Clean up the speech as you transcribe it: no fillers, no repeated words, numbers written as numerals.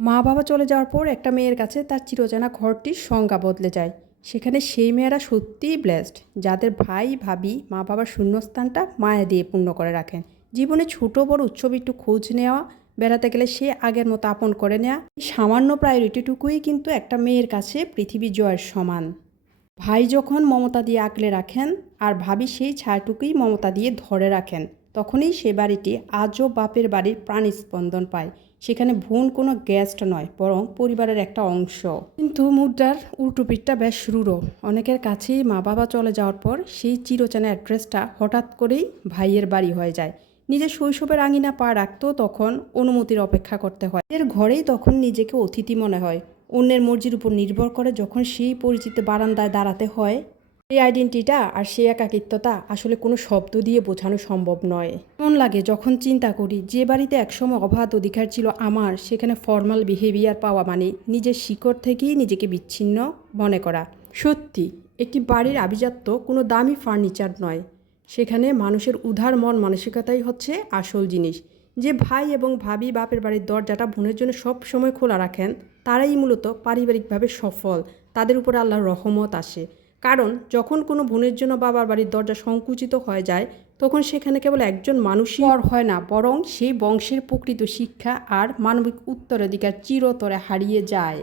মা বাবা চলে যাওয়ার পর একটা মেয়ের কাছে তার চিরচেনা ঘরটির সংজ্ঞা বদলে যায়। সেখানে সেই মেয়েরা সত্যিই ব্লেসড, যাদের ভাই ভাবি মা বাবার শূন্যস্থানটা মায়া দিয়ে পূর্ণ করে রাখেন। জীবনে ছোট বড় উৎসব একটু খোঁজ নেওয়া, বেড়াতে গেলে সে আগের মতো আপন করে নেওয়া, এই সামান্য প্রায়োরিটিটুকুই কিন্তু একটা মেয়ের কাছে পৃথিবী জয়ের সমান। ভাই যখন মমতা দিয়ে আগলে রাখেন আর ভাবি সেই ছায়াটুকুই মমতা দিয়ে ধরে রাখেন, তখনই সে বাড়িটি আজও বাপের বাড়ির প্রাণস্পন্দন পায়। সেখানে বোন কোনো গেস্ট নয়, বরং পরিবারের একটা অংশ। কিন্তু মুদ্রার উল্টো পিঠটা বেশ রূঢ়। অনেকের কাছেই মা বাবা চলে যাওয়ার পর সেই চিরচেনা অ্যাড্রেসটা হঠাৎ করেই ভাইয়ের বাড়ি হয়ে যায়। নিজের শৈশবের আঙিনা পা রাখতেও তখন অনুমতির অপেক্ষা করতে হয়। এর ঘরেই তখন নিজেকে অতিথি মনে হয়। অন্যের মর্জির উপর নির্ভর করে যখন সেই পরিচিত বারান্দায় দাঁড়াতে হয়, সেই আইডেন্টিটিটা আর সেই একাকিত্বতা আসলে কোনো শব্দ দিয়ে বোঝানো সম্ভব নয়। এমন লাগে যখন চিন্তা করি, যে বাড়িতে একসময় অবাধ অধিকার ছিল আমার, সেখানে ফর্মাল বিহেভিয়ার পাওয়া মানে নিজের শিকড় থেকেই নিজেকে বিচ্ছিন্ন মনে করা। সত্যি, একটি বাড়ির আভিজাত্য কোনো দামি ফার্নিচার নয়, সেখানে মানুষের উদার মন মানসিকতাই হচ্ছে আসল জিনিস। যে ভাই এবং ভাবি বাপের বাড়ির দরজাটা বোনের জন্য সব সময় খোলা রাখেন, তারাই মূলত পারিবারিকভাবে সফল। তাদের উপরে আল্লাহর রহমত আসে। কারণ যখন কোনো বোনের জন্য বাবার বাড়ির দরজা সংকুচিত হয়ে যায়, তখন সেখানে কেবল একজন মানুষই পর হয় না, বরং সেই বংশের প্রকৃত শিক্ষা আর মানবিক উত্তরাধিকার চিরতরে হারিয়ে যায়।